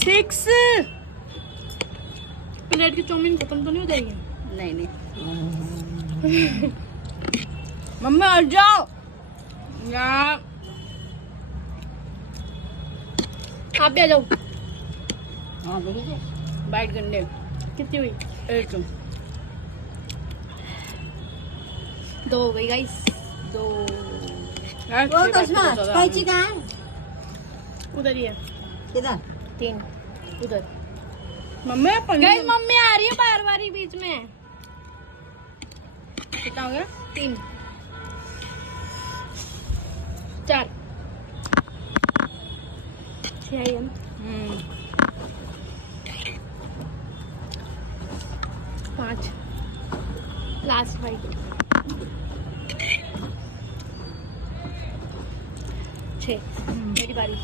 6 plate की chowmein खत्म तो नहीं हो जाएगी? नहीं नहीं मम्मी आ जाओ यार, आप भी आ जाओ। हाँ देखिए बाइट करने कितनी हुई? 1 2 हो गई गाइस, 2 यार वो तो सुना कैची कहाँ है उधर ही है। किधर 3 उधर। मम्मी गाइस मम्मी आ रही है बार बार ही बीच में। कितना हो गया? 3 4 6 5 लास्ट फाइट 6 मेरी बारी।